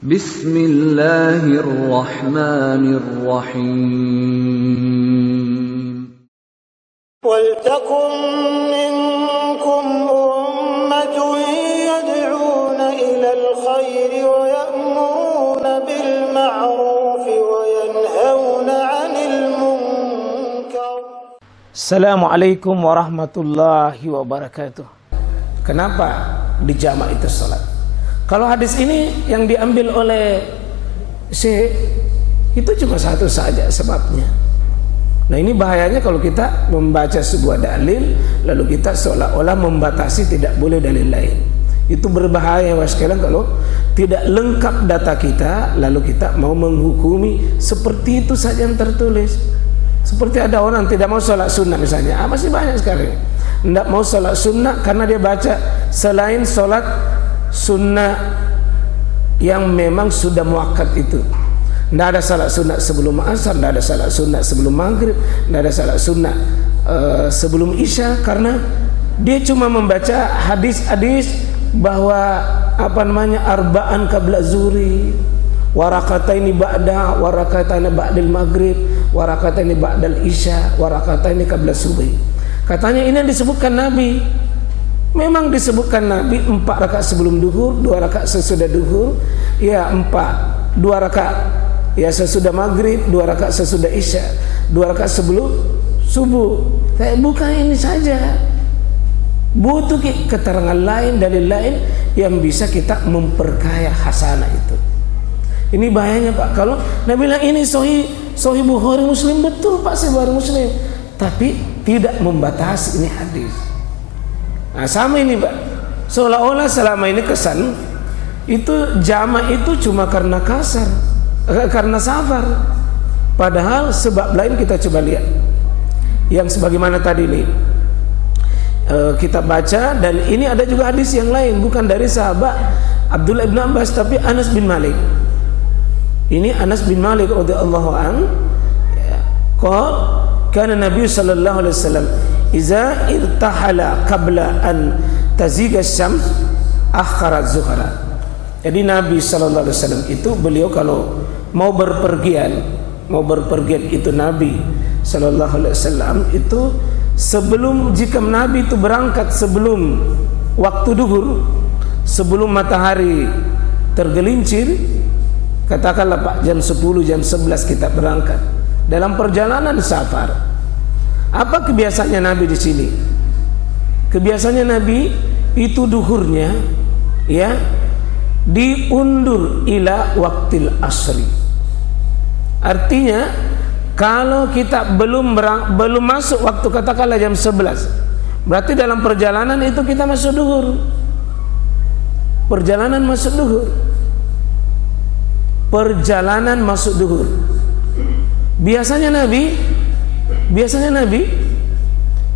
Bismillahirrahmanirrahim. وَلْتَكُنْ مِنْكُمْ أُمَّةٌ يَدْعُونَ إِلَى الْخَيْرِ وَيَأْمُرُونَ بِالْمَعْرُوفِ وَيَنْهَوْنَ عَنِ الْمُنْكَرِ. Assalamualaikum warahmatullahi wabarakatuh. Kenapa dijamak itu salat? Kalau hadis ini yang diambil oleh Syekh itu cuma satu saja sebabnya. Nah, ini bahayanya kalau kita membaca sebuah dalil lalu kita seolah-olah membatasi tidak boleh dalil lain. Itu berbahaya sekali kalau tidak lengkap data kita lalu kita mau menghukumi seperti itu saja yang tertulis. Seperti ada orang tidak mau sholat sunnah misalnya, masih banyak sekali tidak mau sholat sunnah karena dia baca selain sholat sunnah yang memang sudah muakkad itu. Tidak ada salat sunat sebelum asar, tidak ada salat sunat sebelum maghrib, tidak ada salat sunat sebelum isya, karena dia cuma membaca hadis-hadis bahwa arba'an qabla zuhri, warakataini ba'da, warakataini ba'dal maghrib, warakataini ba'dal isya, warakataini qabla subuh. Katanya ini yang disebutkan Nabi. Memang disebutkan Nabi 4 rakaat sebelum duhur, 2 rakaat sesudah duhur, ya 2 rakaat ya sesudah maghrib, 2 rakaat sesudah isya, 2 rakaat sebelum subuh. Bukan ini saja, butuh keterangan lain, dalil lain yang bisa kita memperkaya hasanah itu. Ini bahayanya Pak, kalau Nabi bilang ini sahih Bukhari Muslim, betul Pak, sahih Bukhari Muslim, tapi tidak membatasi ini hadis. Nah, sama ini Pak, seolah-olah selama ini kesan itu jamak itu cuma karena kasar, karena safar. Padahal sebab lain kita coba lihat. Yang sebagaimana tadi ini kita baca, dan ini ada juga hadis yang lain, bukan dari sahabat Abdullah bin Abbas tapi Anas bin Malik. Ini Anas bin Malik radhiyallahu an, qala kana Nabi sallallahu alaihi wasallam iza irtahala qabla an taziga syams akhara zuhra. Jadi Nabi sallallahu alaihi wasallam itu beliau kalau mau berpergian itu Nabi sallallahu alaihi wasallam itu sebelum, jika Nabi itu berangkat sebelum waktu duhur, sebelum matahari tergelincir, katakanlah Pak jam 10 jam 11 kita berangkat dalam perjalanan safar. Apa kebiasaannya Nabi di sini? Kebiasaannya Nabi itu duhurnya ya diundur ila waktil asri. Artinya kalau kita belum masuk waktu katakanlah jam 11, berarti dalam perjalanan itu kita masuk duhur. Perjalanan masuk duhur. Biasanya Nabi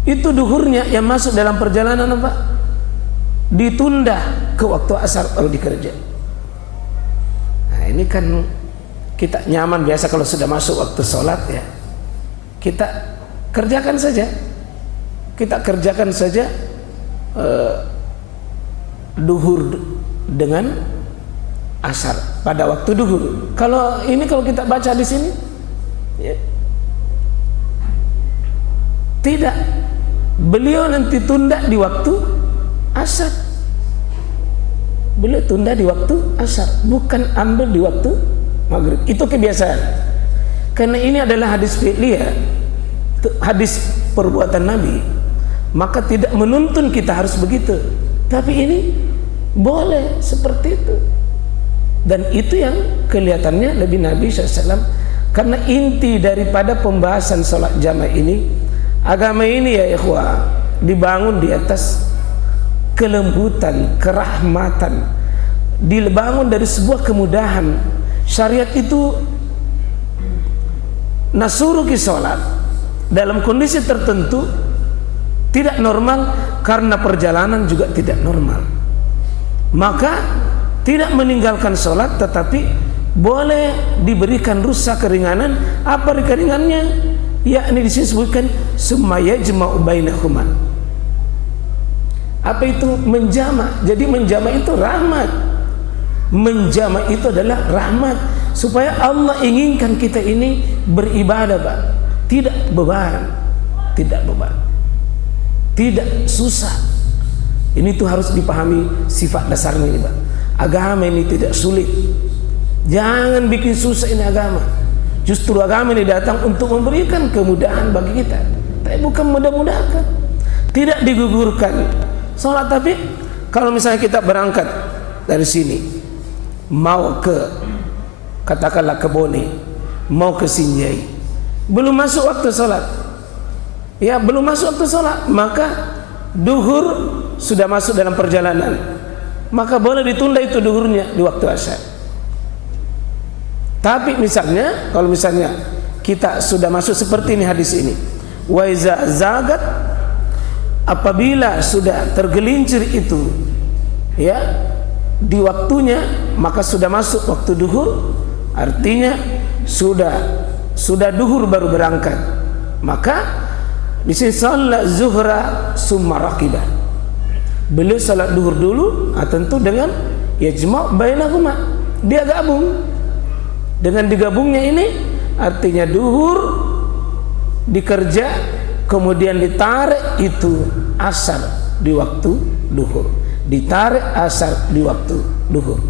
itu duhurnya yang masuk dalam perjalanan apa? Ditunda ke waktu asar kalau dikerja. Nah, ini kan kita nyaman biasa kalau sudah masuk waktu sholat ya, kita kerjakan saja duhur dengan asar pada waktu duhur. Kalau kita baca di sini ya, tidak, beliau nanti tunda di waktu asar. Beliau tunda di waktu asar, bukan ambil di waktu maghrib. Itu kebiasaan. Karena ini adalah hadis fi'liyah, hadis perbuatan Nabi, maka tidak menuntun kita harus begitu. Tapi ini boleh seperti itu. Dan itu yang kelihatannya lebih Nabi SAW. Karena inti daripada pembahasan sholat jamaah ini, agama ini ya ikhwah, dibangun di atas kelembutan, kerahmatan, dibangun dari sebuah kemudahan. Syariat itu nasuruki sholat dalam kondisi tertentu tidak normal, karena perjalanan juga tidak normal, maka tidak meninggalkan sholat, tetapi boleh diberikan rukhsah keringanan. Apa keringannya? Yakni disebutkan summa yajma'u bainahuma. Apa itu menjamak? Jadi menjamak itu rahmat. Menjamak itu adalah rahmat, supaya Allah inginkan kita ini beribadah, Pak. Tidak beban, tidak susah. Ini tuh harus dipahami sifat dasarnya ini, Pak. Agama ini tidak sulit. Jangan bikin susah ini agama. Justru agama ini datang untuk memberikan kemudahan bagi kita, tapi bukan mudah-mudahkan. Tidak digugurkan sholat. Tapi kalau misalnya kita berangkat dari sini mau ke, katakanlah ke Bone, mau ke Sinjai, belum masuk waktu sholat, ya belum masuk waktu sholat, maka duhur sudah masuk dalam perjalanan, maka boleh ditunda itu duhurnya di waktu asar. Tapi misalnya, kalau misalnya kita sudah masuk seperti ini hadis ini, wa iza zagat, apabila sudah tergelincir itu, ya di waktunya, maka sudah masuk waktu duhur, artinya sudah duhur baru berangkat. Maka di sini salat zuhra summa raqibah. Beliau salat duhur dulu, tentu dengan yajma' bainahuma, dia gabung. Dengan digabungnya ini artinya duhur dikerja, kemudian ditarik itu asar di waktu duhur, ditarik asar di waktu duhur,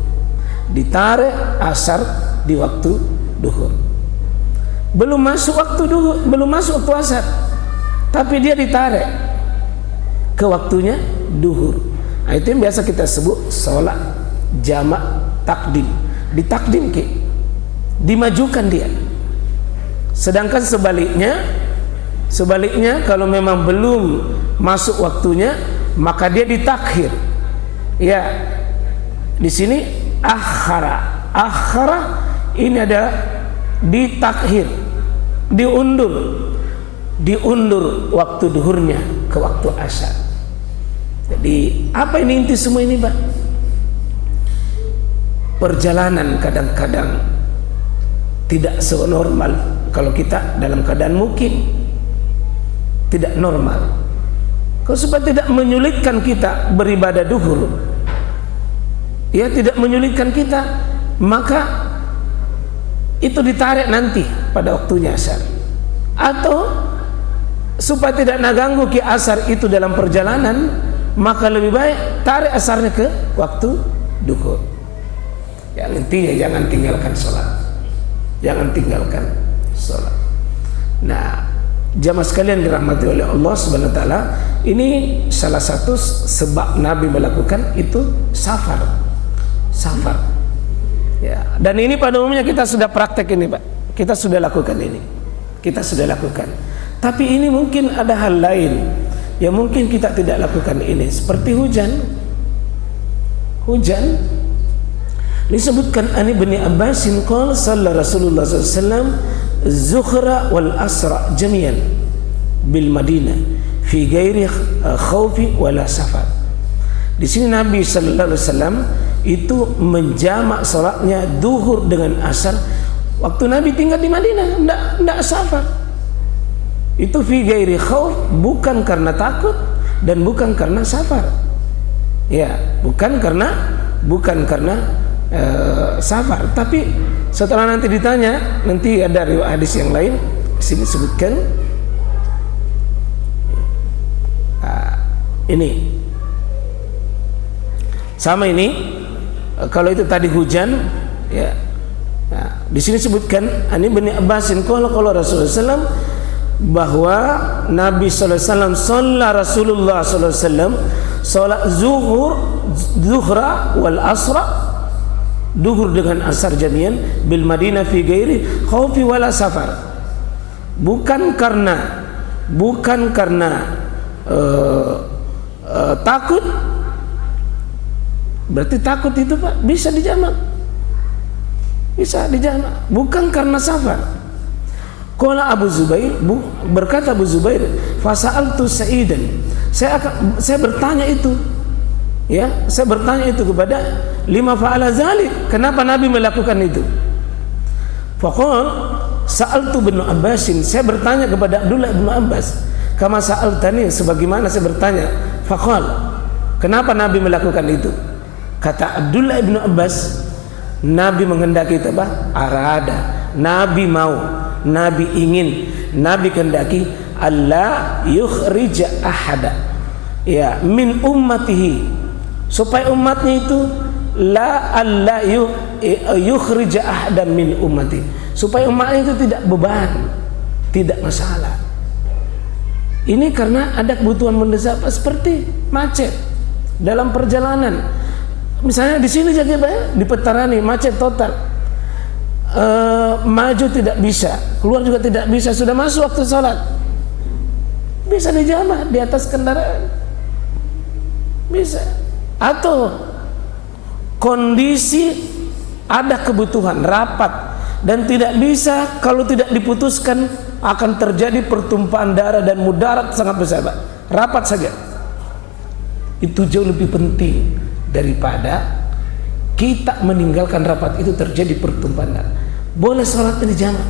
ditarik asar di waktu duhur. Belum masuk waktu duhur, belum masuk waktu asar, tapi dia ditarik ke waktunya duhur. Nah, itu yang biasa kita sebut sholat jamak takdim. Ditakdim ke, dimajukan dia. Sedangkan sebaliknya kalau memang belum masuk waktunya, maka dia ditakhir. Ya, di sini akhara. Akhara ini adalah ditakhir, diundur waktu duhurnya ke waktu asar. Jadi apa ini inti semua ini, Pak? Perjalanan kadang-kadang tidak senormal. Kalau kita dalam keadaan mungkin tidak normal, kalau supaya tidak menyulitkan kita beribadah duhur, ya tidak menyulitkan kita, maka itu ditarik nanti pada waktunya asar. Atau supaya tidak naganggu ki asar itu dalam perjalanan, maka lebih baik tarik asarnya ke waktu duhur. Yang intinya jangan tinggalkan sholat, jangan tinggalkan sholat. Nah, jamaah sekalian dirahmati oleh Allah Subhanahu wa taala, ini salah satu sebab Nabi melakukan itu safar. Ya, dan ini pada umumnya kita sudah praktek ini, Pak. Kita sudah lakukan ini. Tapi ini mungkin ada hal lain yang mungkin kita tidak lakukan ini, seperti hujan. Disebutkan an Ibnu Abbasin qala sallallahu Rasulullah sallallahu alaihi wasallam zuhra wal asra jami'an bil Madinah fi ghairi khaufi wala safar. Di sini Nabi sallallahu alaihi wasallam itu menjamak salatnya duhur dengan asar waktu Nabi tinggal di Madinah, enggak safar. Itu fi ghairi khauf, bukan karena takut dan bukan karena safar. Ya, bukan karena safar. Tapi setelah nanti ditanya, nanti ada riwayat hadis yang lain di sini disebutkan ini sama ini. Kalau itu tadi hujan, ya. Nah, di sini disebutkan ani Ibnu Abbasin qala Rasulullah SAW, bahwa Nabi sallallahu alaihi wasallam Rasulullah sallallahu alaihi wasallam salat zuhra wal asra, duhur dengan asar jamian bil Madinah fi ghairi khaufi wala safar. Bukan karena takut. Berarti takut itu, Pak, bisa dijamak. Bukan karena safar. Qala Abu Zubair, berkata Abu Zubair, fasa'altu Sa'idan, saya bertanya itu, ya, saya bertanya itu kepada lima fa'ala zalik, kenapa Nabi melakukan itu? Faqal sa'altu Ibnu Abbasin, saya bertanya kepada Abdullah bin Abbas, kama sa'altani, sebagaimana saya bertanya. Faqal, kenapa Nabi melakukan itu? Kata Abdullah ibnu Abbas, Nabi menghendaki itu apa? Arada. Nabi mau, Nabi ingin, Nabi kehendaki Allah yukhrija ahada, ya, min ummatihi, supaya umatnya itu la Allah yukhrija ahada min ummati, supaya umatnya itu tidak beban, tidak masalah. Ini karena ada kebutuhan mendesak seperti macet dalam perjalanan. Misalnya di sini saja Pak, di Petarani macet total, maju tidak bisa, keluar juga tidak bisa, sudah masuk waktu sholat, bisa dijamah di atas kendaraan, bisa. Atau kondisi ada kebutuhan rapat dan tidak bisa, kalau tidak diputuskan akan terjadi pertumpahan darah dan mudarat sangat besar Pak. Rapat saja itu jauh lebih penting daripada kita meninggalkan rapat itu terjadi pertumpahan darah. Boleh sholat ini jamaah,